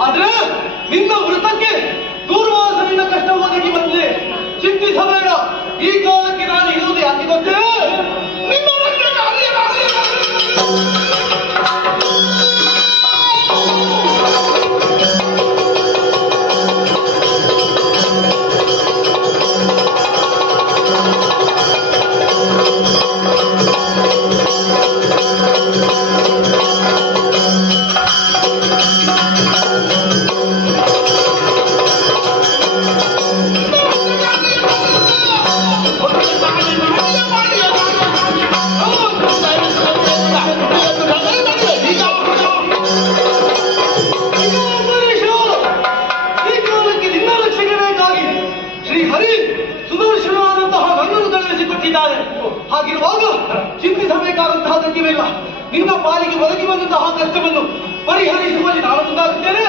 ಆದ್ರೆ ನಿನ್ನ ವೃತ್ತಕ್ಕೆ ದೂರ್ವಾಸನಿಂದ ಕಷ್ಟ ಒದಗಿ ಬಂದಿದೆ. ಚಿಂತಿಸಬೇಡ. ಈ ಕಾಲಕ್ಕೆ ನಾನು ಇರುವುದು ಯಾಕೆ ಗೊತ್ತೇ? ನಿಮ್ಮ ಹಾಗಿರುವಾಗ ಚಿಂತಿಸಬೇಕಾದಂತಹ ಅಗತ್ಯವಿಲ್ಲ. ನಿನ್ನ ಪಾಲಿಗೆ ಒದಗಿ ಬಂದಂತಹ ಕಷ್ಟವನ್ನು ಪರಿಹರಿಸುವಲ್ಲಿ ನಾನು ಮುಂದಾಗುತ್ತೇನೆ.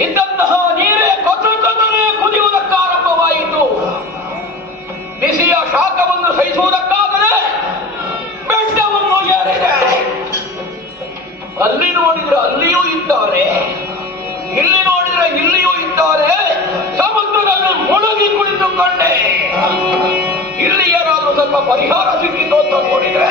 ಇದ್ದಂತಹ ನೀರೇ ಕೊತ್ತನೆ ಕುದಿಯುವುದಕ್ಕಾರಂಭವಾಯಿತು. ಬಿಸಿಯ ಶಾಖವನ್ನು ಸಹಿಸುವುದಕ್ಕಾಗದೆ ಬೆಟ್ಟವನ್ನು ಏರಿದೆ. ಅಲ್ಲಿ ನೋಡಿದ್ರೆ ಅಲ್ಲಿಯೂ ಇದ್ದಾರೆ, ಇಲ್ಲಿ ನೋಡಿದ್ರೆ ಇಲ್ಲಿಯೂ ಇದ್ದಾರೆ. ಸಮುದ್ರದಲ್ಲಿ ಮುಳುಗಿ ಕುಳಿತುಕೊಂಡೆ. ಇಲ್ಲಿ ಏನಾದ್ರೂ ಸ್ವಲ್ಪ ಪರಿಹಾರ ಸಿಕ್ಕಿತು ಅಂತ ನೋಡಿದ್ರೆ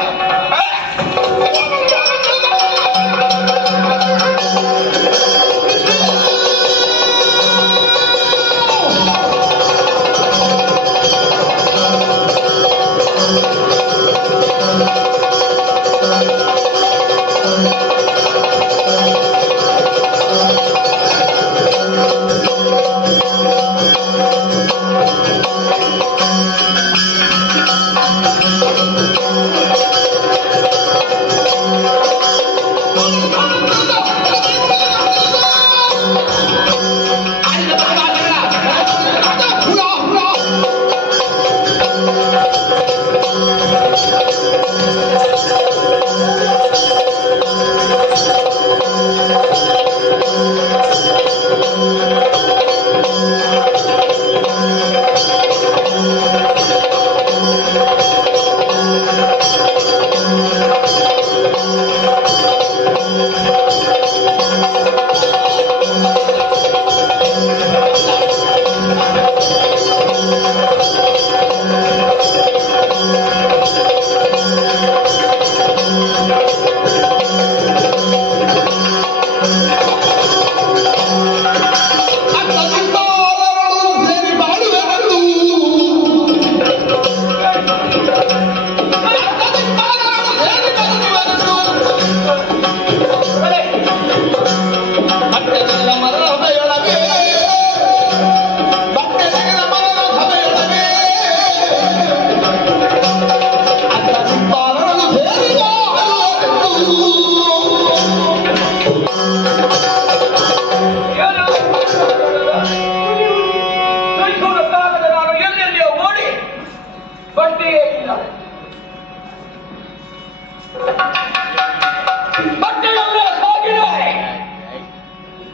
ಬಟ್ಟೆಯಲ್ಲೇ ಸಾಗಿದೆ.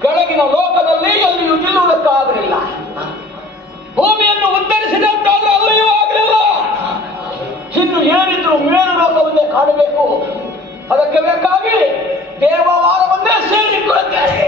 ಕೆಳಗಿನ ಲೋಕದಲ್ಲಿ ಎಲ್ಲಿಯೂ ನಿಲ್ಲುವುದಕ್ಕಾಗಲಿಲ್ಲ. ಭೂಮಿಯನ್ನು ಉತ್ತರಿಸಿದಂತಾದ್ರೂ ಅಲ್ಲಿಯೂ ಆಗಲಿಲ್ಲ. ಇನ್ನು ಏನಿದ್ರು ಮೇಲು ಲೋಕವನ್ನೇ ಕಾಣಬೇಕು. ಅದಕ್ಕೆ ಬೇಕಾಗಿ ದೇವವಾರವನ್ನೇ ಸೇರಿಕೊಳ್ಳುತ್ತಾರೆ.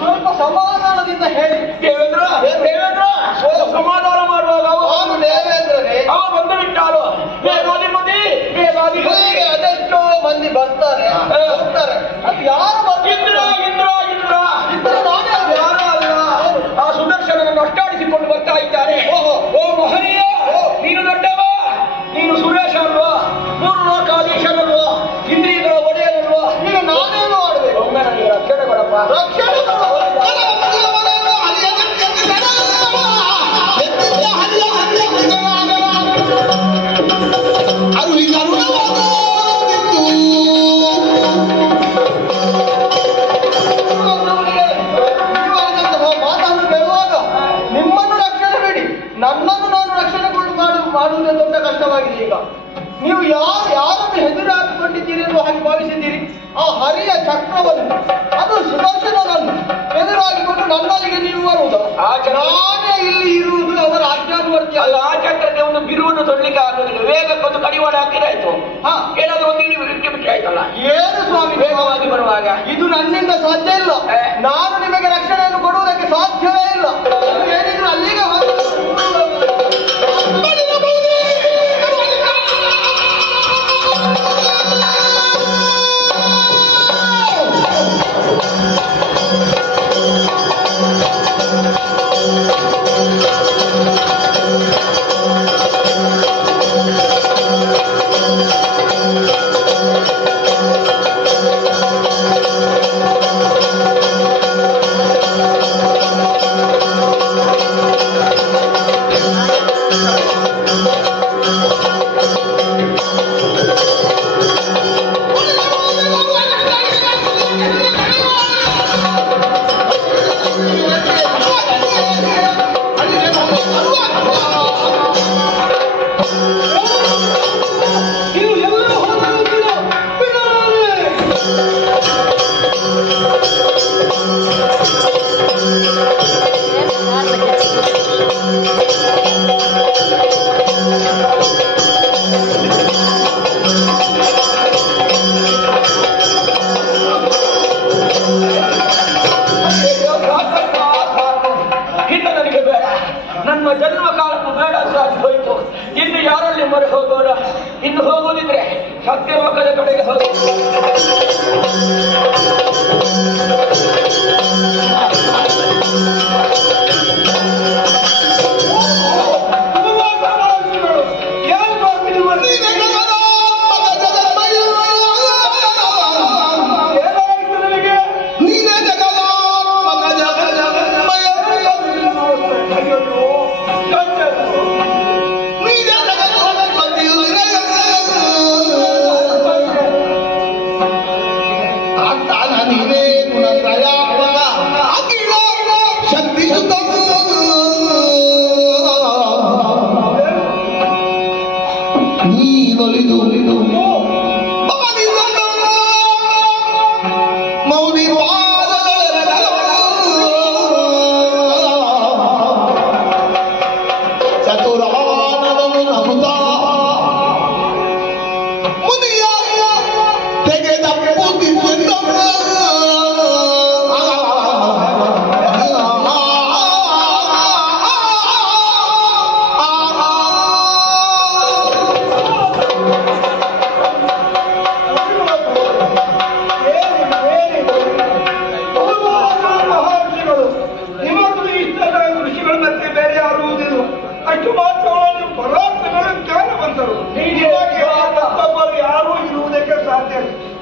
ಸ್ವಲ್ಪ ಸಮಾಧಾನದಿಂದ ಹೇಳಿ. ದೇವೇಂದ್ರ ಸಮಾಧಾನ ಮಾಡುವಾಗ ಅವ ಬಂದು ಬಿಟ್ಟಾಳು. ಅದೆಷ್ಟೋ ಮಂದಿ ಬರ್ತಾರೆ ಹೋಗ್ತಾರೆ. ಅದು ಯಾರು ಇಂದ್ರ ಯಾರು ಅಲ್ಲ, ಆ ಸುದರ್ಶನನ್ನು ಅಷ್ಟಾಡಿಸಿಕೊಂಡು ಬರ್ತಾ ಇದ್ದಾನೆ. ಓ ಮಹನೀಯ, ನೀನು ದೊಡ್ಡವ, ನೀನು ಸುರೇಶ ಅಲ್ವಾ, ಮೂರು ಲೋಕಾಧೀಶನಲ್ವಾ, ಇಂದ್ರಿಯಗಳ ಒಡೆಯನಲ್ವಾ, ಚಕ್ರವನ್ನು ಅದು ಸುದರ್ಶನನನ್ನು ಎದುರಾಗಿಕೊಂಡು ನನ್ನಲ್ಲಿಗೆ ನೀವು ಬರುವುದು. ನಾನೇ ಇಲ್ಲಿ ಇರುವುದು ಅವರ ಆಜ್ಞಾನುವರ್ತಿ ಅಲ್ಲ. ಆ ಚಕ್ರಕ್ಕೆ ಒಂದು ಬಿರುವನ್ನು ತೊಡಲಿಕ್ಕೆ ಆಗುದಿಲ್ಲ. ವೇಗಕ್ಕೊಂದು ಕಡಿವಾಣ ಹಾಕಿದಾಯ್ತು. ಏನಾದ್ರೂ ಒಂದು ಇಡೀ ವಿರುದ್ಧ ಬಿಟ್ಟರೆ ಆಯ್ತಲ್ಲ. ಏನು ಸ್ವಾಮಿ ವೇಗವಾಗಿ ಬರುವಾಗ ಇದು ನನ್ನಿಂದ ಸಾಧ್ಯ ಇಲ್ಲ. ನಾನು ನಿಮಗೆ ರಕ್ಷಣೆಯನ್ನು ಕೊಡುವುದಕ್ಕೆ ಸಾಧ್ಯವೇ ಇಲ್ಲ. ಏನಿದ್ರು ಅಲ್ಲಿಗೆ ಇನ್ನು ಹೋಗುವುದಿದ್ರೆ ಸತ್ಯಲೋಕದ ಕಡೆಗೆ ಹೋಗಿ.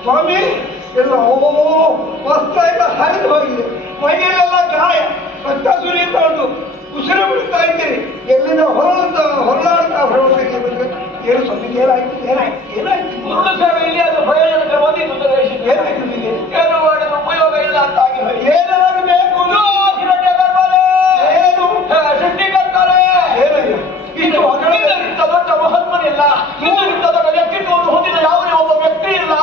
ಸ್ವಾಮಿ ಎಲ್ಲ ವಸ್ತ್ರ ಹರಿದು ಹೋಗಿದೆ. ಮೈಯಲ್ಲೆಲ್ಲ ಗಾಯ, ರಕ್ತ ಸುರಿಯುತ್ತಾ ಉಂಟು. ಉಸಿರು ಬಿಡ್ತಾ ಇದ್ದೀರಿ. ಎಲ್ಲಿಂದ ಹೊರಲಾಡ್ತಾ ಹೊರಡೋದಕ್ಕೆ ಬಂದ್ರೆ ಏನು ಸ್ವಾಮಿ ಏನಾಯ್ತು? ಇಲ್ಲಿ ಅದು ಭಯಜನಕ ಬಂದಿದ್ದು ಏನಾಯ್ತು? ನಿಮಗೆ ಏನು ಮಾಡಿದ ಉಪಯೋಗ ಇಲ್ಲ ಅಂತ ಆಗಿ ಏನಾಗಬೇಕು? ಏನು ಸೃಷ್ಟಿಕರ್ತಾರೆ ಇದು ಇಂಥ ದೊಡ್ಡ ಮಹಾತ್ಮನಿಲ್ಲ, ಇಂಥ ದೊಡ್ಡ ವ್ಯಕ್ತಿತ್ವವನ್ನು ಹೊಂದಿದ ಯಾವುದೇ ಒಬ್ಬ ವ್ಯಕ್ತಿ ಇಲ್ಲ.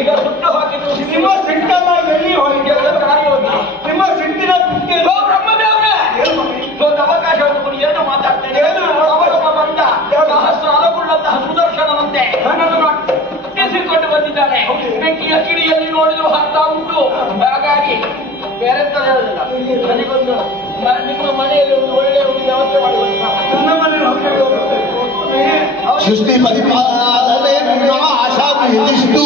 ಈಗ ಸುಟ್ಟು ಹಾಕಿದ್ದು ನಿಮ್ಮ ಸಿಟ್ಟಲ್ಲ ಎಲ್ಲಿ ಹೋಗಿ ಕಾರ್ಯವಾಗಿ ನಿಮ್ಮ ಸಿಟ್ಟಿನ ಬ್ರಹ್ಮದೇವ್ರೆ ಒಂದು ಅವಕಾಶವನ್ನು ಕೊಡಿ. ಏನು ಮಾತಾಡ್ತೇನೆ? ಅವರೊಬ್ಬ ಬಂದ ಸಹಸ್ರ ಅಲಗುಳ್ಳಂತಹ ಸುದರ್ಶನನಂತೆ ನನ್ನನ್ನು ಅಟ್ಟಿಸಿಕೊಂಡು ಬಂದಿದ್ದಾನೆ. ಬೆಂಕಿಯ ಕಿಡಿಯಲ್ಲಿ ನೋಡಿದ್ರು ಹರ್ತಾ ಉಂಟು. ಹಾಗಾಗಿ ಬೇರೆ ಹೇಳುದಿಲ್ಲ. ನನಗೊಂದು ನಿಮ್ಮ ಮನೆಯಲ್ಲಿ ಒಂದು ಒಳ್ಳೆಯ ಒಂದು ವ್ಯವಸ್ಥೆ ಮಾಡಿ ನನ್ನ ಮನೆಯಲ್ಲಿ ಸೃಷ್ಟಿ ಪರಿಪಾಲನೆ ಆಶಾ ನಿರ್ದಿಷ್ಟು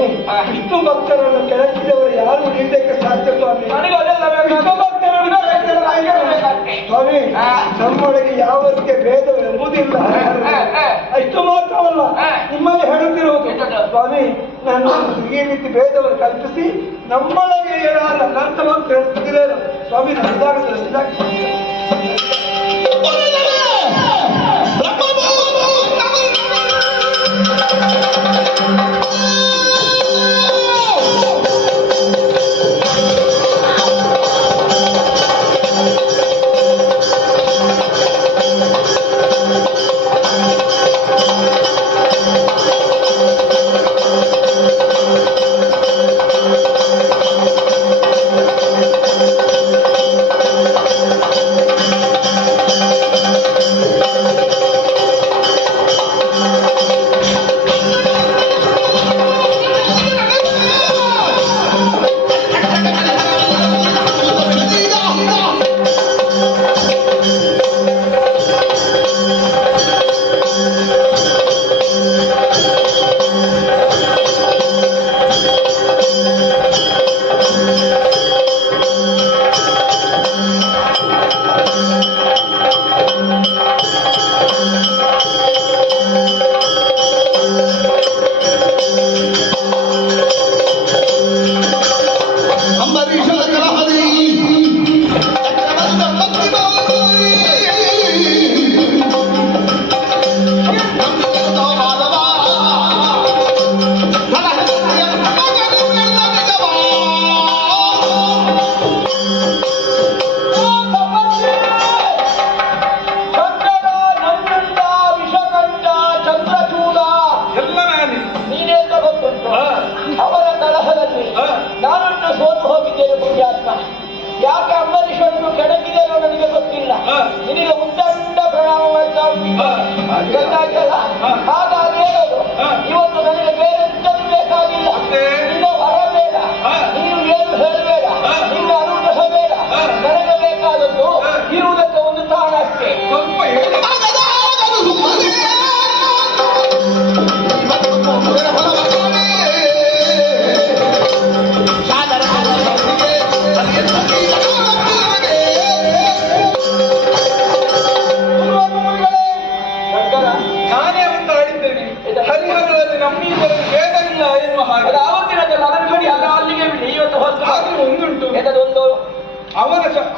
ಸ್ವಾಮಿ ವಿಷ್ಣು ಭಕ್ತರನ್ನು ಕೆಳಗಿದವರು ಯಾರು ನೀಡಲಿಕ್ಕೆ ಸಾಧ್ಯ ಸ್ವಾಮಿ? ನನಗೆ ಅದೆಲ್ಲ ವಿಷ್ಣು ಭಕ್ತರನ್ನು ಸ್ವಾಮಿ ನಮ್ಮೊಳಗೆ ಯಾವತ್ತಿಗೆ ಭೇದವೆಂಬುದಿಲ್ಲ. ಅಷ್ಟು ಮಾತ್ರವಲ್ಲ, ನಿಮ್ಮಲ್ಲಿ ಹೇಳುತ್ತಿರುವುದು ಸ್ವಾಮಿ, ನಾನು ಈ ರೀತಿ ಭೇದವನ್ನು ಕಲ್ಪಿಸಿ ನಮ್ಮೊಳಗೆ ಏನಾದ ಅನರ್ಥವಂತ ಹೇಳ್ತಿದ್ದೀರೇನು ಸ್ವಾಮಿ? ನಮ್ದಾಗ್ತದೆ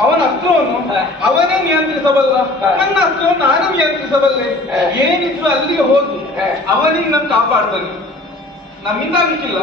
ಅವನ ಅಸ್ತ್ರವನ್ನು ಅವನೇ ನಿಯಂತ್ರಿಸಬಲ್ಲ, ನನ್ನ ಅಸ್ತ್ರವನ್ನು ನಾನು ನಿಯಂತ್ರಿಸಬಲ್ಲೆ. ಏನಿದ್ರು ಅಲ್ಲಿಗೆ ಹೋಗಿ ಅವನಿಗೆ ನಾನು ಕಾಪಾಡ್ತಾನೆ, ನಮ್ಮಿಂದ ಆಗಲಿಕ್ಕಿಲ್ಲ.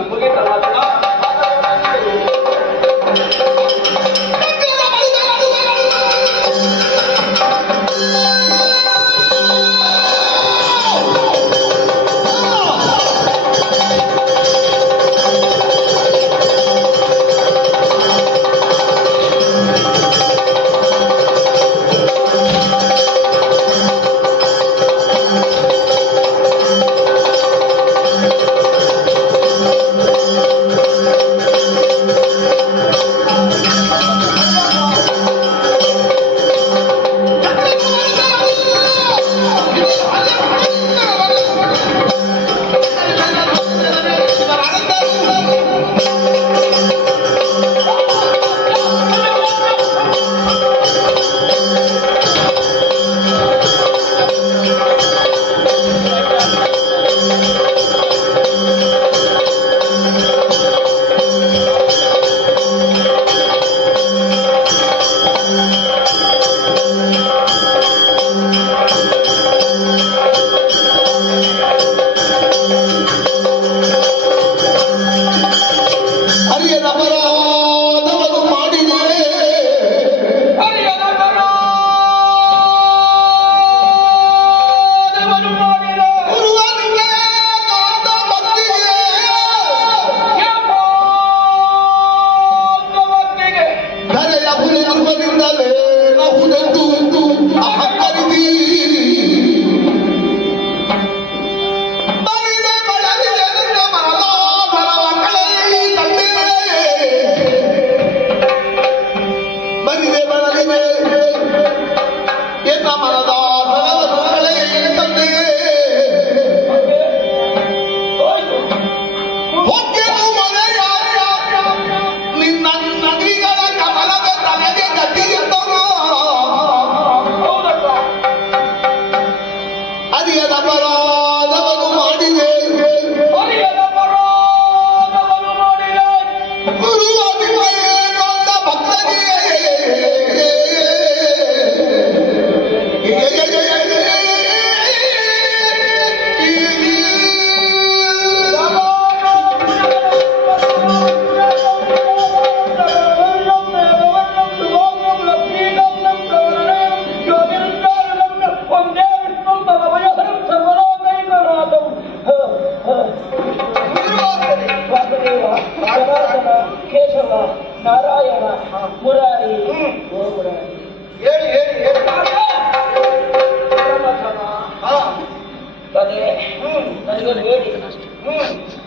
ಅವನಿಗೆ ಹೇಳಿ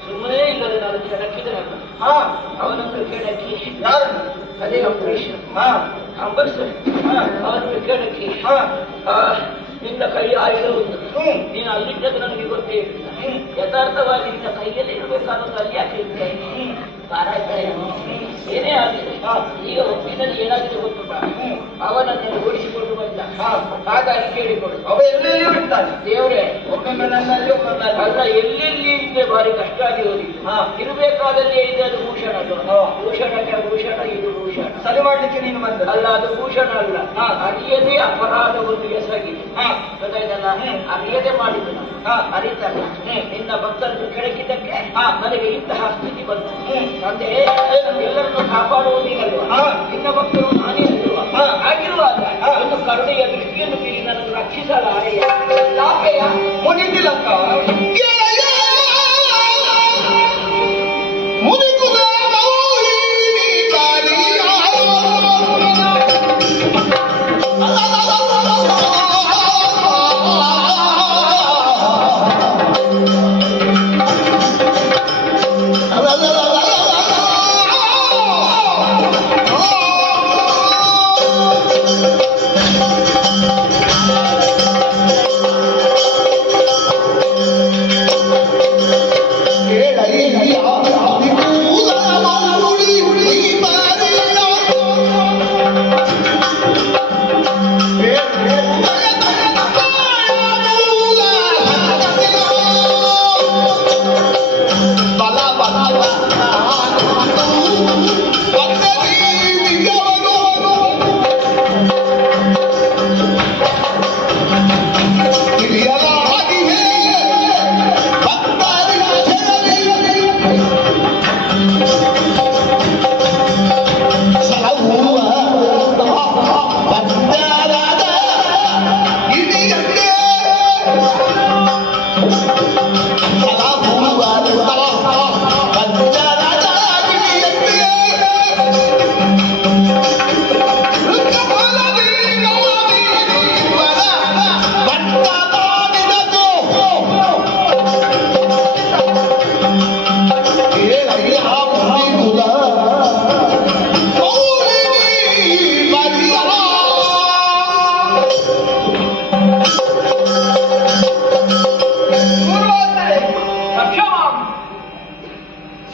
ಸುಮ್ಮನೆ ಇಲ್ಲದೆ ನಾನು ಕೆಣಕಿದೆ ಹಾ ಅವನನ್ನು ಕೆಣಕಿ ಯಾರು ಅದೇ ಅಂಬರೀಷ್ ಅಂಬರೀಷ್ ಅವನನ್ನು ಕೆಣಕಿ ನಿನ್ನ ಕೈ ಆಯುಧವನ್ನು ನೀನು ಅಲ್ಲಿದ್ದದ್ದು ನನಗೆ ಗೊತ್ತೇ ಇರಲಿಲ್ಲ ಯಥಾರ್ಥವಾಗಿ ನಿನ್ನ ಕೈಯಲ್ಲಿ ಇರಬೇಕಾದ್ರೆ ಅಲ್ಲಿ ಯಾಕೆ ಇರ್ತೇನೆ ಏನೇ ಆಗಿದೆ ಈಗ ಹೊತ್ತಿನಲ್ಲಿ ಏನಾಗಿದೆ ಗೊತ್ತುಂಟ ಅವನನ್ನು ಓಡಿಸಿಕೊಂಡು ಬಂದ ಹಾಗಾಗಿ ಕೇಳಿಕೊಂಡು ಅವ ಎಲ್ಲೆಲ್ಲಿ ಇರ್ತಾನೆ ದೇವರೇ ಒಮ್ಮೊಮ್ಮೆ ನನ್ನಲ್ಲಿ ಒಮ್ಮೊಮ್ಮೆ ಅಲ್ಲ ಎಲ್ಲೆಲ್ಲಿ ಇದ್ರೆ ಭಾರಿ ಕಷ್ಟ ಆಗಿರೋದಿಲ್ಲ ಇರಬೇಕಾದಲ್ಲಿ ಇದೆ ಅದು ಭೂಷಣ ಭೂಷಣಕ್ಕೆ ಭೂಷಣ ಇದು ಭೂಷಣ ಸರಿ ಮಾಡ್ಲಿಕ್ಕೆ ನೀನು ಬಂದ ಅಲ್ಲ ಅದು ಭೂಷಣ ಅಲ್ಲ ಅರಿಯದೇ ಅಪರಾಧವನ್ನು ಎಸಗಿದೆ ಗೊತ್ತಾಯ್ತಲ್ಲ ಅರಿಯದೆ ಮಾಡಿದ್ದು ಅರಿತಲ್ಲ ನಿನ್ನ ಭಕ್ತರನ್ನು ಕೆಳಗಿದ್ದಕ್ಕೆ ನನಗೆ ಇಂತಹ ಸ್ಥಿತಿ ಬಂತು ಅಂದ್ರೆ ಎಲ್ಲರನ್ನು ಕಾಪಾಡುವುದು ನೀನಲ್ವಾ ನಿನ್ನ ಭಕ್ತರು ನಾನೇ ಅಲ್ವಾ ಆಗಿರುವಾಗ ಒಂದು ಕರುಣೆಯ ದೃಷ್ಟಿಯನ್ನು ಬೀರಿ ನನ್ನನ್ನು ರಕ್ಷಿಸಲಾರೆಯ ಯಾಕೆಯ ಮುನಿದಿಲ್ಲಕ್ಕ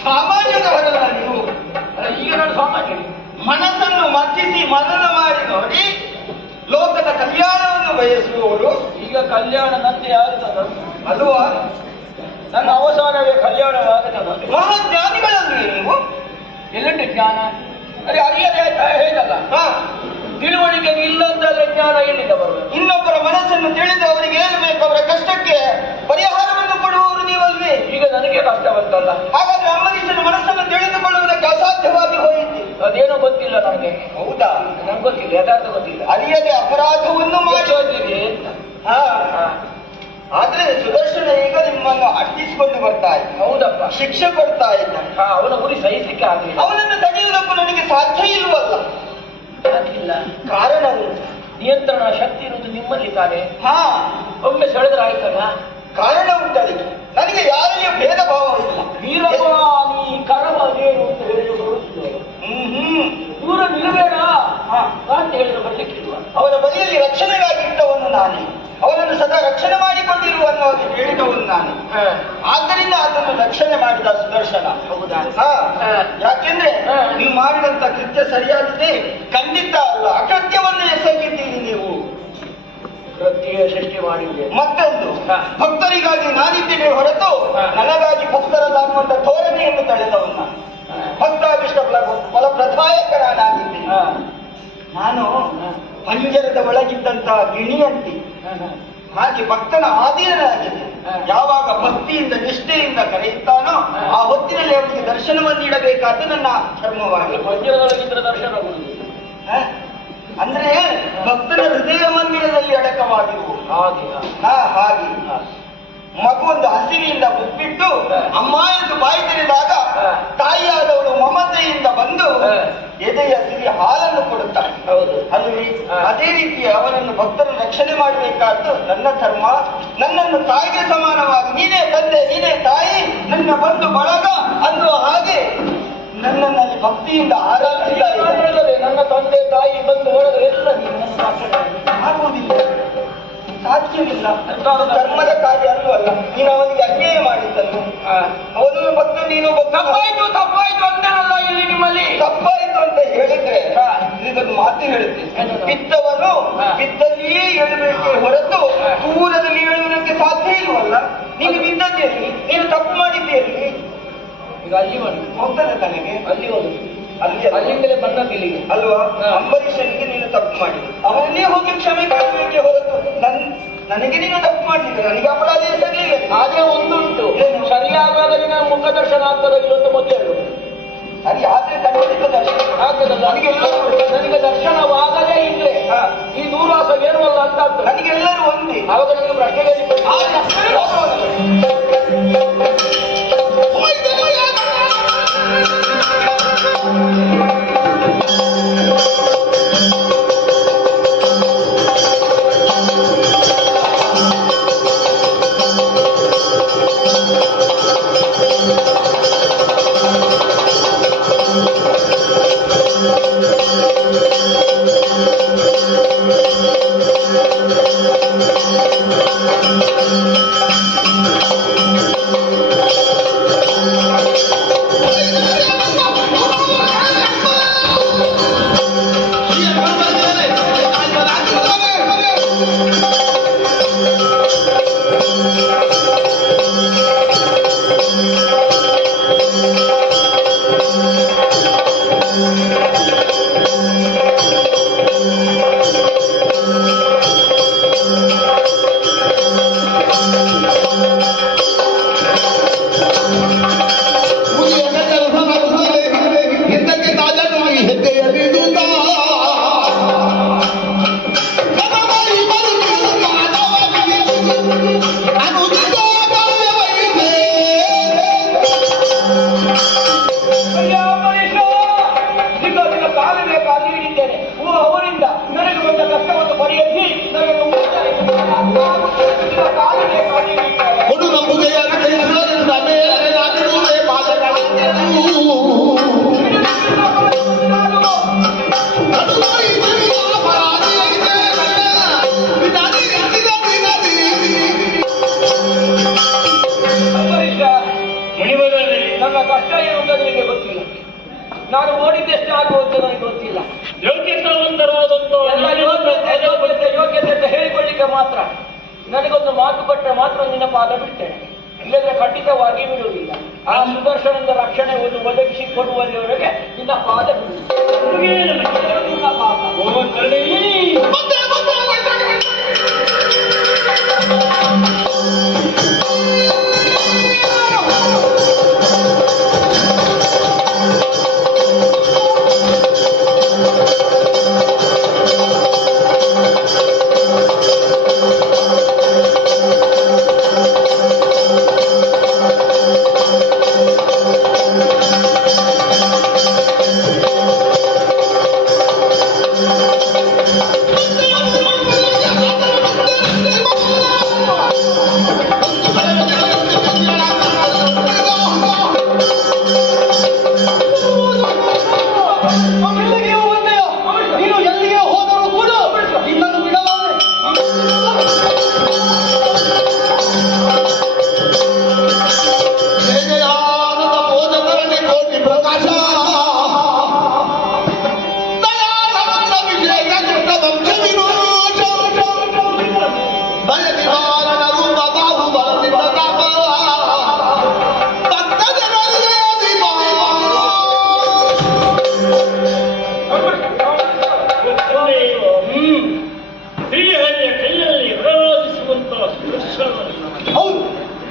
ಸಾಮಾನ್ಯದವರಲ್ಲ ನೀವು ಈಗ ನಾನು ಸಾಮಾನ್ಯ ಮನಸ್ಸನ್ನು ಮಚ್ಚಿಸಿ ಮನನ ಮಾಡಿ ನೋಡಿ ಲೋಕದ ಕಲ್ಯಾಣವನ್ನು ಬಯಸುವವರು ಈಗ ಕಲ್ಯಾಣದಂತೆ ಆಗುತ್ತದೆ ಅಲ್ವಾ ನನ್ನ ಅವಸಾನವೇ ಕಲ್ಯಾಣವಾಗುತ್ತದೆ ಮಹಾಜ್ಞಾನಿಗಳಲ್ವೇ ನೀವು ಎಲ್ಲೆಂದು ಜ್ಞಾನ ಅದೇ ಅರಿಯದೆ ಹೇಗಲ್ಲ ತಿಳುವಳಿಕೆ ಇಲ್ಲಂತಾದ್ರೆ ಜ್ಞಾನ ಎಲ್ಲಿಂದ ಬರಬೇಕು ಇನ್ನೊಬ್ಬರ ಮನಸ್ಸನ್ನು ತಿಳಿದು ಅವರಿಗೆ ಏನು ಬೇಕು ಅವರ ಕಷ್ಟಕ್ಕೆ ಪರಿಹಾರವನ್ನು ಕೊಡುವವರು ನೀವಲ್ವೇ ಈಗ ನನಗೆ ಕಷ್ಟ ಬಂತಲ್ಲ ಹಾಗಾದ್ರೆ ಅಂಬರೀಷನ ಮನಸ್ಸನ್ನು ತಿಳಿದುಕೊಳ್ಳುವುದಕ್ಕೆ ಅಸಾಧ್ಯವಾಗಿ ಹೋಯಿತು ಅದೇನೋ ಗೊತ್ತಿಲ್ಲ ನನಗೆ ಹೌದಾ ನಂಗೆ ಗೊತ್ತಿಲ್ಲ ಯಥಾರ್ಥ ಗೊತ್ತಿಲ್ಲ ಅರಿಯದೆ ಅಪರಾಧವನ್ನು ಮಾಡಿ ಅಂತ ಆದ್ರೆ ಸುದರ್ಶನ ಈಗ ನಿಮ್ಮನ್ನು ಅಟ್ಟಿಸಿಕೊಂಡು ಬರ್ತಾ ಇದ್ದ ಹೌದಪ್ಪ ಶಿಕ್ಷೆ ಕೊಡ್ತಾ ಇದ್ದ ಅವನ ಗುರಿ ಸಹಿಸಲಿಕ್ಕೆ ಆಗಲಿಲ್ಲ ಅವನನ್ನು ತಡೆಯುವುದಕ್ಕೂ ನನಗೆ ಸಾಧ್ಯ ಇಲ್ವಲ್ಲ ಆಗಿಲ್ಲ ಕಾರಣವು ನಿಯಂತ್ರಣ ಶಕ್ತಿ ಇರುವುದು ನಿಮ್ಮಲ್ಲಿ ತಾನೆ ಒಮ್ಮೆ ಸೆಳೆದ್ರೆ ಆಯ್ತಲ್ಲ ಕಾರಣ ಉಂಟದಕ್ಕೆ ನನಗೆ ಯಾರಿಗೆ ಭೇದ ಭಾವ ಇಲ್ಲ ವೀರಪ್ಪ ನೀ ಕರವಾದೇನು ಅಂತ ಹೇಳಿ ಬರುತ್ತಿದ್ದೇವೆ ದೂರ ನಿಲ್ಲಬೇಡ ಅಂತ ಹೇಳಿದ್ರೆ ಬರ್ಲಿಕ್ಕಿಲ್ವ ಅವನ ಬದಿಯಲ್ಲಿ ರಕ್ಷಣೆಗಾಗಿ ಇಟ್ಟವನು ನಾನೇ ಅವನನ್ನು ಸದಾ ರಕ್ಷಣೆ ಮಾಡಿಕೊಂಡಿರುವನ್ನು ಹೇಳಿದವನು ನಾನೇ ಆದ್ದರಿಂದ ಅದನ್ನು ರಕ್ಷಣೆ ಮಾಡಿದ ಸುದರ್ಶನ ಹೌದಾ ಯಾಕೆಂದ್ರೆ ನೀವು ಮಾಡಿದಂತ ಕೃತ್ಯ ಸರಿಯಾಗಿದೆ ಖಂಡಿತ ಅಲ್ಲ ಅಕೃತ್ಯವನ್ನು ಎಸಗಿದ್ದೀರಿ ನೀವು ಕೃತ್ಯ ಸೃಷ್ಟಿ ಮಾಡಿದ್ದೆ ಮತ್ತೊಂದು ಭಕ್ತರಿಗಾಗಿ ನಾನಿದ್ದೇನೆ ಹೊರತು ನನಗಾಗಿ ಭಕ್ತರಲ್ಲ ಅನ್ನುವಂಥ ಧೋರಣೆಯನ್ನು ತಳೆದವನ್ನ ಭಕ್ತಾಭಿಷ್ಟ ಫಲಪ್ರದಾಯಕ ನಾನಾಗಿದ್ದೀನಿ ನಾನು ಪಂಜರದ ಒಳಗಿದ್ದಂತಹ ಗಿಣಿಯಂತೆ ಹಾಗೆ ಭಕ್ತನ ಆಧೀನನಾಗಿದೆ ಯಾವಾಗ ಭಕ್ತಿಯಿಂದ ನಿಷ್ಠೆಯಿಂದ ಕರೆಯುತ್ತಾನೋ ಆ ಹೊತ್ತಿನಲ್ಲಿ ಅವನಿಗೆ ದರ್ಶನವನ್ನು ನೀಡಬೇಕಾದ್ದು ನನ್ನ ಧರ್ಮವಾಗಿ ಮಂದಿರದೊಳಗಿದ್ರೆ ದರ್ಶನ ಅಂದ್ರೆ ಭಕ್ತನ ಹೃದಯ ಮಂದಿರದಲ್ಲಿ ಅಡಕವಾಗಿರುವುದು ಹಾಗೆ ಹಾಗೆ ಮಗು ಒಂದು ಹಸಿವಿನಿಂದ ಮುಪ್ಪಿಟ್ಟು ಅಮ್ಮ ಎಂದು ಬಾಯಿ ತೆರೆದಾಗ ತಾಯಿಯಾದವಳು ಮಮತೆಯಿಂದ ಬಂದು ಎದೆಯ ಸಿರಿ ಹಾಲನ್ನು ಕೊಡುತ್ತಾಳೆ. ಅಲ್ವೇ? ಅದೇ ರೀತಿ ಅವನನ್ನು ಭಕ್ತರು ರಕ್ಷಣೆ ಮಾಡಬೇಕಾದ್ದು ನನ್ನ ಧರ್ಮ. ನನ್ನನ್ನು ತಾಯಿಗೆ ಸಮಾನವಾಗಿ ನೀನೇ ತಂದೆ, ನೀನೇ ತಾಯಿ, ನನ್ನ ಬಂಧು ಬಳಗ ಅನ್ನುವ ಹಾಗೆ ನನ್ನಲ್ಲಿ ಭಕ್ತಿಯಿಂದ ಆರಾಧಿಸಿದ್ದಾರೆ. ನನ್ನ ತಂದೆ ತಾಯಿ ಬಂದು ಒಳಗೆ ಎಲ್ಲ ಆಗುವುದಿಲ್ಲ, ಸಾಧ್ಯವಿಲ್ಲ. ಧರ್ಮದ ಕಾರ್ಯ ಅಲ್ಲವಲ್ಲ. ನೀನು ಅವನಿಗೆ ಅನ್ಯಾಯ ಮಾಡಿದ್ದನ್ನು ಅವನನ್ನು ಭಕ್ತ, ನೀನು ತಪ್ಪಾಯ್ತು ತಪ್ಪಾಯ್ತು ಅಂತೇನಲ್ಲ ಇಲ್ಲಿ ನಿಮ್ಮಲ್ಲಿ. ತಪ್ಪಾಯ್ತು ಅಂತ ಹೇಳಿದ್ರೆ ಇದೊಂದು ಮಾತು ಹೇಳುತ್ತೇನೆ. ಬಿದ್ದವನು ಬಿದ್ದಲ್ಲಿಯೇ ಹೇಳಬೇಕೆ ಹೊರತು ದೂರದಲ್ಲಿ ಹೇಳುವುದಕ್ಕೆ ಸಾಧ್ಯ ಇಲ್ವಲ್ಲ. ನೀನು ಬಿದ್ದದ್ದೇನೆ, ನೀನು ತಪ್ಪು ಮಾಡಿದ್ದೇನೆ. ಈಗ ಅಲ್ಲಿ ಹೋಗ್ತದೆ ನನಗೆ ಅಲ್ಲಿ ಹೋಗುದು, ಅಲ್ಲಿಂದಲೇ ಬಂದದ್ದು ಇಲ್ಲಿಗೆ ಅಲ್ವಾ? ಅಂಬರೀಷನಿಗೆ ನೀನು ತಪ್ಪು ಮಾಡಿದೆ, ಅವನನ್ನೇ ಹೋಗಿ ಕ್ಷಮೆ ಕೇಳಬೇಕೆ ಹೊರತು ನನಗೆ ನೀನು ತಪ್ಪು ಮಾಡಿದ್ದೆ, ನನಗೆ ಅಪರಾಧ ಎಸಗಲಿಲ್ಲ. ಆದ್ರೆ ಒಂದುಂಟು, ಸರಿಯಾದಾಗ ನಿನ್ನ ಮುಖ ದರ್ಶನ ಆಗ್ತದ ಇಲ್ಲೊಂದು ಮೊದಲು ಹೇಳು. ಸರಿ ಆದ್ರೆ ಖಂಡಿತ ದರ್ಶನ ಆಗ್ತದಲ್ಲ. ನನಗೆ ದರ್ಶನವಾಗದೇ ಇದ್ರೆ ಈ ದೂರ್ವಾಸ ಏನುವಲ್ಲ ಅಂತ ಆಗ್ತದೆ. ನನಗೆಲ್ಲರೂ ಒಂದೇ. ಆವಾಗ ನನಗೆ ಪ್ರಶ್ನೆಗೆ ನನ್ನ ಕಷ್ಟ ಏನು ಅಂತ ನಿಮಗೆ ಗೊತ್ತಿಲ್ಲ. ನಾನು ಓಡಿದ್ದೆಷ್ಟು ಆಗುವಂತ ನನಗೆ ಗೊತ್ತಿಲ್ಲ. ಯೋಗ್ಯತೆ ಅಂತ ಹೇಳಿಕೊಳ್ಳಿಕ್ಕೆ ಮಾತ್ರ ನನಗೊಂದು ಮಾತು ಕೊಟ್ಟರೆ ಮಾತ್ರ ನಿನ್ನ ಪಾದ ಬಿಡ್ತೇನೆ, ಇಲ್ಲದ್ರೆ ಖಂಡಿತವಾಗಿ ಬಿಡುವುದಿಲ್ಲ. ಆ ಸುದರ್ಶನದ ರಕ್ಷಣೆ ಒಂದು ಒದಗಿಸಿ ಕೊಡುವಲ್ಲಿವರೆಗೆ ನಿನ್ನ ಪಾದ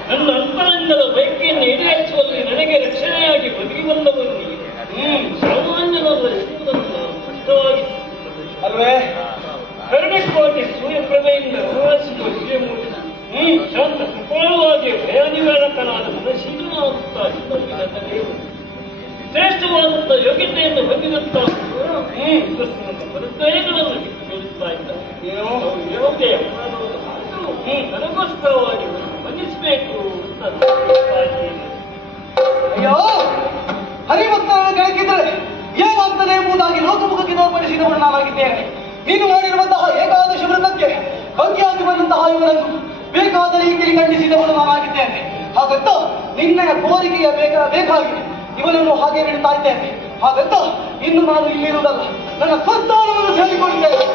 ನನ್ನ ಅಂತರಂಗದ ಬೈಕಿಯನ್ನು ಈಡೇರಿಸುವಲ್ಲಿ ನನಗೆ ರಕ್ಷಣೆಯಾಗಿ ಬದುಕಿ ಬಂದವರು ಸಾಮಾನ್ಯನಾದ ಕಷ್ಟವಾಗಿ ಅಲ್ವೇ? ಕರುಣೆಕೋಟೆ ಸೂರ್ಯಪ್ರಭೆಯಿಂದ ಶಾಂತ ಕೃಪಾಳವಾಗಿ ಪೂರ್ವಕವಾಗಿ ಮನ್ನಿಸಬೇಕು ಅಂತ ನಾನು ಇದ್ದೇನೆ. ಅಯ್ಯೋ ಹರಿಭಕ್ತರನ್ನು ಕೆಳಗಿದ್ದರೆ ಏನಾಗ್ತದೆ ಎಂಬುದಾಗಿ ಲೋಕಮುಖಕ್ಕೆ ತೋರ್ಪಡಿಸಿದವನು ನಾನಾಗಿದ್ದೇನೆ. ನೀನು ಮಾಡಿರುವಂತಹ ಏಕಾದಶಿ ವ್ರತಕ್ಕೆ ಭಂಗಿಯಾಗಿ ಬಂದಂತಹ ಇವರನ್ನು ಬೇಕಾದ ರೀತಿಯಲ್ಲಿ ಖಂಡಿಸಿದವನು ನಾನಾಗಿದ್ದೇನೆ. ಹಾಗಂತ ನಿನ್ನೆಯ ಕೋರಿಕೆಯ ಬೇಕಾಗಿ ಇವನನ್ನು ಹಾಗೆ ಬಿಡ್ತಾ ಇದ್ದೇನೆ. ಹಾಗಂತ ಇನ್ನು ನಾನು ಇಲ್ಲಿರುವುದಲ್ಲ, ನನ್ನ ಸ್ವಸ್ಥಾನವನ್ನು ಸೇರಿಕೊಂಡಿದ್ದೇನೆ.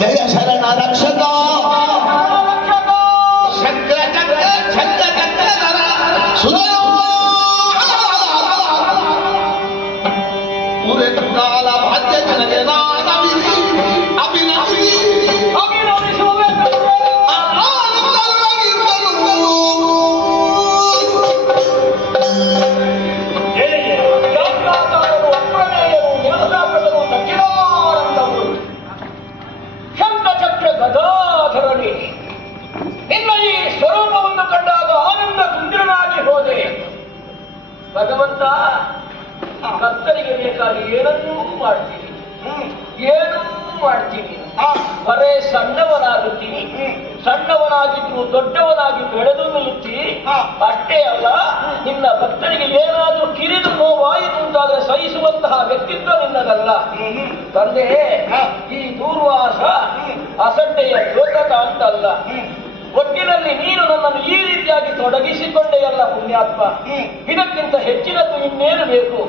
ಜಯ ಶರಣ ರಕ್ಷಕ ಶಕ್ರ ಚಕ್ರ ಛತ್ರ ಚಕ್ರಧರ ಸುಧರ ಕಾಲ ಭಾಗ್ಯ ಜನಗೆ ನಾನವಿರಿ ಅಭಿನವಿ ಗದಾಧರನಿ ನಿನ್ನ ಈ ಸ್ವರೂಪವನ್ನು ಕಂಡಾಗ ಆನಂದ ಕುಂದಿರನಾಗಿ ಹೋದೆ. ಭಗವಂತ, ಕರ್ತನಿಗೆ ಬೇಕಾಗಿ ಏನನ್ನೂ ಮಾಡ್ತೀನಿ, ಏನೂ ಮಾಡ್ತೀನಿ, ಬರೇ ಸಣ್ಣವನಾಗುತ್ತೀನಿ. ಸಣ್ಣವನಾಗಿದ್ದು ದೊಡ್ಡವನಾಗಿ ಬೆಳೆದು ನಿಲ್ಲುತ್ತೀನಿ. ಅಷ್ಟೇ ಅಲ್ಲ, ನಿನ್ನ ಭಕ್ತರಿಗೆ ಏನಾದರೂ ಕಿರಿದು ನೋವಾಯಿತು ಅಂತಾದ್ರೆ ಸಹಿಸುವಂತಹ ವ್ಯಕ್ತಿತ್ವ ನಿನ್ನದಲ್ಲ. ತಂದೆ, ಈ ದೂರ್ವಾಸ ಅಸಡ್ಡೆಯ ದ್ಯೋತಕ ಅಂತಲ್ಲ. ಒಟ್ಟಿನಲ್ಲಿ ನೀನು ನನ್ನನ್ನು ಈ ರೀತಿಯಾಗಿ ತೊಡಗಿಸಿಕೊಂಡೆಯಲ್ಲ ಪುಣ್ಯಾತ್ಮ. ಇದಕ್ಕಿಂತ ಹೆಚ್ಚಿನದ್ದು ಇನ್ನೇನು ಬೇಕು?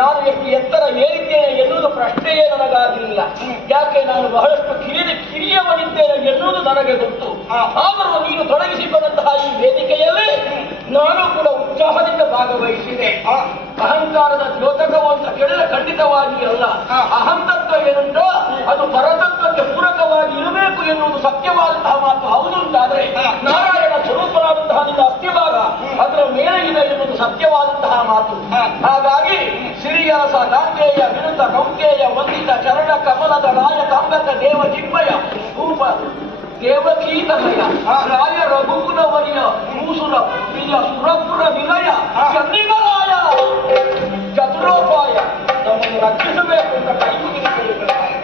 ನಾನು ಎಷ್ಟು ಎತ್ತರ ಏರಿದ್ದೇನೆ ಎನ್ನುವುದು ಪ್ರಶ್ನೆಯೇ ನನಗಾಗಲಿಲ್ಲ. ಯಾಕೆ ನಾನು ಬಹಳಷ್ಟು ಕಿರಿಯವನಿದ್ದೇನೆ ಎನ್ನುವುದು ನನಗೆ ಗೊತ್ತು. ಆದರೂ ನೀನು ತೊಡಗಿಸಿಕೊಂಡಂತಹ ಈ ವೇದಿಕೆಯಲ್ಲಿ ನಾನು ಕೂಡ ಉತ್ಸಾಹದಿಂದ ಭಾಗವಹಿಸಿದೆ. ಅಹಂಕಾರದ ದ್ಯೋತಕವು ಅಂತ ಕೇಳಿದ್ರೆ ಖಂಡಿತವಾಗಿ ಅಲ್ಲ. ಅಹಂತತ್ವ ಏನುಂಟೋ ಅದು ಪರತತ್ವಕ್ಕೆ ಪೂರಕವಾಗಿ ಇರಬೇಕು ಎನ್ನುವುದು ಸತ್ಯವಾದಂತಹ ಮಾತು. ಹೌದು ಅಂತಾದ್ರೆ ನಾರಾಯಣ ಸ್ವರೂಪರಾದಂತಹ ನಿನ್ನ ಅಸ್ಥಿಭಾಗ ಅದರ ಮೇಲೆ ಇದೆ ಎನ್ನುವುದು ಸತ್ಯವಾದಂತಹ ಮಾತು. ಹಾಗಾಗಿ ಸಿರಿಯಾಸ ಗಾಂಧೇಯ ವಿರುದ್ಧ ಗೌಂಕೇಯ ವಂದಿತ ಚರಣ ಕಮಲದ ರಾಯ ಕಾಂಗತ ದೇವ ಚಿನ್ಮಯ ರೂಪ ದೇವಕೀತಮಯ ರಾಯ ರಘುಕುಲವರಿಯ ಮೂಸುರ ಪ್ರಿಯ ಸುರಪುರ ವಿನಯ ಚಂದಿಗರಾಯ ಚತುರೋಪಾಯ ನಮ್ಮನ್ನು ರಕ್ಷಿಸಬೇಕು ಅಂತ ಕೈ ಮುಗಿದುಕೊಳ್ಳುತ್ತಾರೆ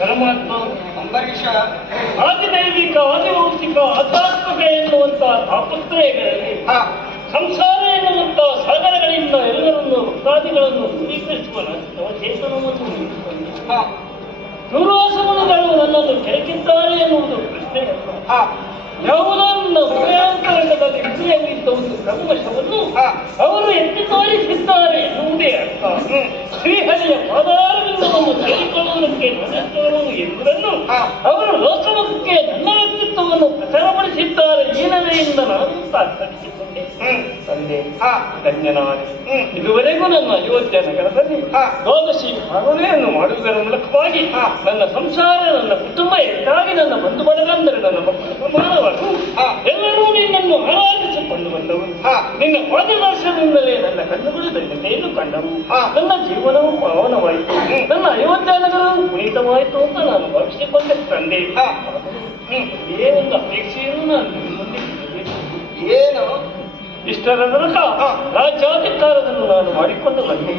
ಪರಮಾತ್ಮ. ಅಂಬರೀಷ, ಆದಿದೈವಿಕ ಆದಿಭೌತಿಕ ಆಧ್ಯಾತ್ಮಿಕ ಎನ್ನುವಂತಹ ತಾಪತ್ರಯಗಳಲ್ಲಿ ಸಂಸಾರ ಎನ್ನುವಂತಹ ಸಾಗರಗಳಿಂದ ಎಲ್ಲರನ್ನು ಭಕ್ತಾದಿಗಳನ್ನು ದೂರೀಕರಿಸುವ ಚೇತನವನ್ನು ನೀಡಿಕೊಂಡು ದುರ್ವಾಸಗಳು ನನ್ನನ್ನು ಕೆಳಕಿದ್ದಾರೆ ಎನ್ನುವುದು ಪ್ರಶ್ನೆಯಲ್ಲ. ಯಾವುದನ್ನು ಹೃದಯಾಂತರಂಗದಲ್ಲಿ ಗುರಿಯಲ್ಲಿದ್ದ ಒಂದು ಕಲ್ಮಶವನ್ನು ಅವರು ಎತ್ತಿ ತೋರಿಸಿದ್ದಾರೆ ಎನ್ನುವುದೇ ಅರ್ಥ. ಶ್ರೀಹರಿಯ ಪಾದಾರವಿಂದವನ್ನು ಸೇರಿಕೊಳ್ಳುವುದಕ್ಕೆ ನನ್ನನ್ನು ಎಂಬುದನ್ನು ಅವರು ಲೋಕಮುಖಕ್ಕೆ ನನ್ನ ವ್ಯಕ್ತಿತ್ವವನ್ನು ಪ್ರಚಾರಪಡಿಸಿದ್ದಾರೆ. ಈ ನೆಲೆಯಿಂದ ನಾನು ಸಾರ್ಥಕಿಸಿಕೊಂಡೆ. ತಂದೆ, ಧನ್ಯನಾದೆ. ಇದುವರೆಗೂ ನನ್ನ ಅಯೋಧ್ಯ ನಗರದಲ್ಲಿ ದ್ವಾದಶಿ ಪಾಲನೆಯನ್ನು ಮಾಡುವುದರ ಮೂಲಕವಾಗಿ ನನ್ನ ಸಂಸಾರ, ನನ್ನ ಕುಟುಂಬ, ಹೆಚ್ಚಾಗಿ ನನ್ನ ಬಂಧು ಬಳಗಂದರೆ ನನ್ನ ಮಕ್ಕಳು ಸಮಾನವಾಗಿ ಎಲ್ಲರೂ ನಿನ್ನನ್ನು ಆರಾಧಿಸಿಕೊಂಡು ಬಂದವರು. ನಿನ್ನ ಪಾದದರ್ಶನದಿಂದಲೇ ನನ್ನ ಕಣ್ಣುಗಳು ಧನ್ಯತೆಯನ್ನು ಕಂಡವು. ನನ್ನ ಜೀವನವು ಪಾವನವಾಯಿತು, ನನ್ನ ಅಯೋಧ್ಯ ನಗರವು ಪುನೀತವಾಯಿತು ಅಂತ ನಾನು ಭಾವಿಸಿಕೊಂಡೆ. ತಂದೆ, ಏನೊಂದು ಅಪೇಕ್ಷೆಯನ್ನು ನಾನು ನಿಮ್ಮ ಮುಂದೆ ಏನು ಇಷ್ಟರ ಮೂಲಕ ರಾಜ್ಯಾಧಿಕಾರವನ್ನು ನಾನು ಮಾಡಿಕೊಂಡು ಬಂದೆ.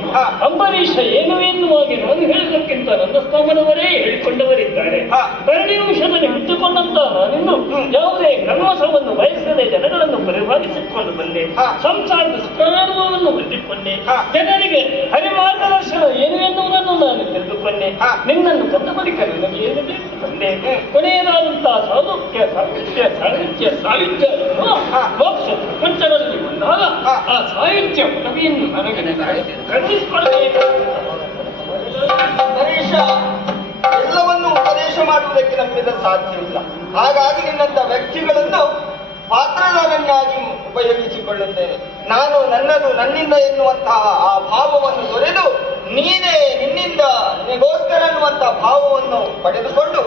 ಅಂಬರೀಷ ಏನು ಎನ್ನುವಾಗೆ ನಾನು ಹೇಳಿದಕ್ಕಿಂತ ನನ್ನ ಸ್ಥಾನದವರೇ ಹೇಳಿಕೊಂಡವರಿದ್ದಾರೆ. ಕರಡಿ ವಂಶದಲ್ಲಿ ಹುಟ್ಟುಕೊಂಡಂತ ನಾನಿನ್ನು ಯಾವುದೇ ಕರ್ಮಸವನ್ನು ಬಯಸದೆ ಜನಗಳನ್ನು ಪರಿಪಾಲಿಸಿಕೊಂಡು ಬಂದೆ. ಸಂಸಾರದ ಸುಖಾನುಭವವನ್ನು ಹೊಂದಿಕೊಂಡೆ. ಜನರಿಗೆ ಹರಿಮಾರ್ಗದರ್ಶನ ಏನು ಎನ್ನುವುದನ್ನು ನಾನು ತಿಳಿದುಕೊಂಡೆ. ನಿನ್ನನ್ನು ಕಂದ ಬಳಿಕ ನನಗೆ ಏನು ಬೇಕು ತಂದೆ? ಕೊನೆಯದಾದಂತಹ ಸಾಲುಕ್ಯ ಸಾಹಿತ್ಯ ಸಾಹಿತ್ಯ ಸಾಹಿತ್ಯ ಮೋಕ್ಷ ಪ್ರಪಂಚಗಳಲ್ಲಿ ಬಂದಾಗ ಆ ಸಾಹಿತ್ಯ ಪದವಿಯನ್ನು ನನಗೆ ಖಂಡಿಸಿಕೊಳ್ಳಬೇಕು. ಅಂಬರೀಷ, ಎಲ್ಲವನ್ನು ಉಪದೇಶ ಮಾಡುವುದಕ್ಕೆ ನಮ್ಮಿಂದ ಸಾಧ್ಯವಿಲ್ಲ. ಹಾಗಾಗಿ ನಿನ್ನಂತ ವ್ಯಕ್ತಿಗಳನ್ನು ಪಾತ್ರಧಾರನ್ನಾಗಿ ಉಪಯೋಗಿಸಿಕೊಳ್ಳುತ್ತೇನೆ. ನಾನು ನನ್ನದು ನನ್ನಿಂದ ಎನ್ನುವಂತಹ ಆ ಭಾವವನ್ನು ತೊರೆದು ನೀನೇ ನಿನ್ನಿಂದ ನಿಗೋಸ್ಕರ ಅನ್ನುವಂತಹ ಭಾವವನ್ನು ಪಡೆದುಕೊಂಡು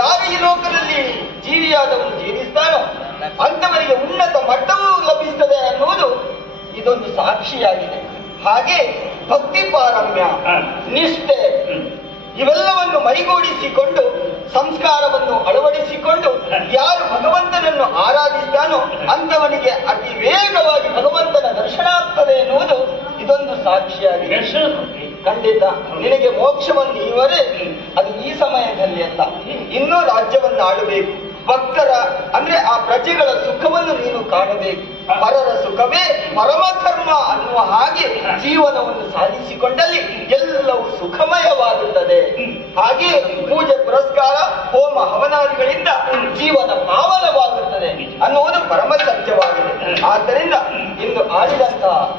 ಯಾರು ಈ ಲೋಕದಲ್ಲಿ ಜೀವಿಯಾದವನು ಜೀವಿಸ್ತಾನೋ ಅಂತವರಿಗೆ ಉನ್ನತ ಮಟ್ಟವೂ ಲಭಿಸುತ್ತದೆ ಅನ್ನುವುದು ಇದೊಂದು ಸಾಕ್ಷಿಯಾಗಿದೆ. ಹಾಗೆ ಭಕ್ತಿ ಪಾರಮ್ಯ, ನಿಷ್ಠೆ ಇವೆಲ್ಲವನ್ನು ಮೈಗೂಡಿಸಿಕೊಂಡು ಸಂಸ್ಕಾರವನ್ನು ಅಳವಡಿಸಿಕೊಂಡು ಯಾರು ಭಗವಂತನನ್ನು ಆರಾಧಿಸ್ತಾನೋ ಅಂತವನಿಗೆ ಖಂಡಿತ ನಿನಗೆ ಮೋಕ್ಷವನ್ನು ಇವರೇ ಅದು ಈ ಸಮಯದಲ್ಲಿ ಅಲ್ಲ. ಇನ್ನೂ ರಾಜ್ಯವನ್ನು ಆಳಬೇಕು. ಭಕ್ತರ ಅಂದ್ರೆ ಆ ಪ್ರಜೆಗಳ ಸುಖವನ್ನು ನೀನು ಕಾಣಬೇಕು. ಪರರ ಸುಖವೇ ಪರಮಧರ್ಮ ಅನ್ನುವ ಹಾಗೆ ಜೀವನವನ್ನು ಸಾಧಿಸಿಕೊಂಡಲ್ಲಿ ಎಲ್ಲವೂ ಸುಖಮಯವಾಗುತ್ತದೆ. ಹಾಗೆ ಪೂಜೆ ಪುರಸ್ಕಾರ ಹೋಮ ಹವನಾದಿಗಳಿಂದ ಜೀವನ ಪಾವನವಾಗುತ್ತದೆ ಅನ್ನುವುದು ಪರಮ ಸತ್ಯವಾಗಿದೆ. ಆದ್ದರಿಂದ ಇಂದು ಆಡಿದಂತಹ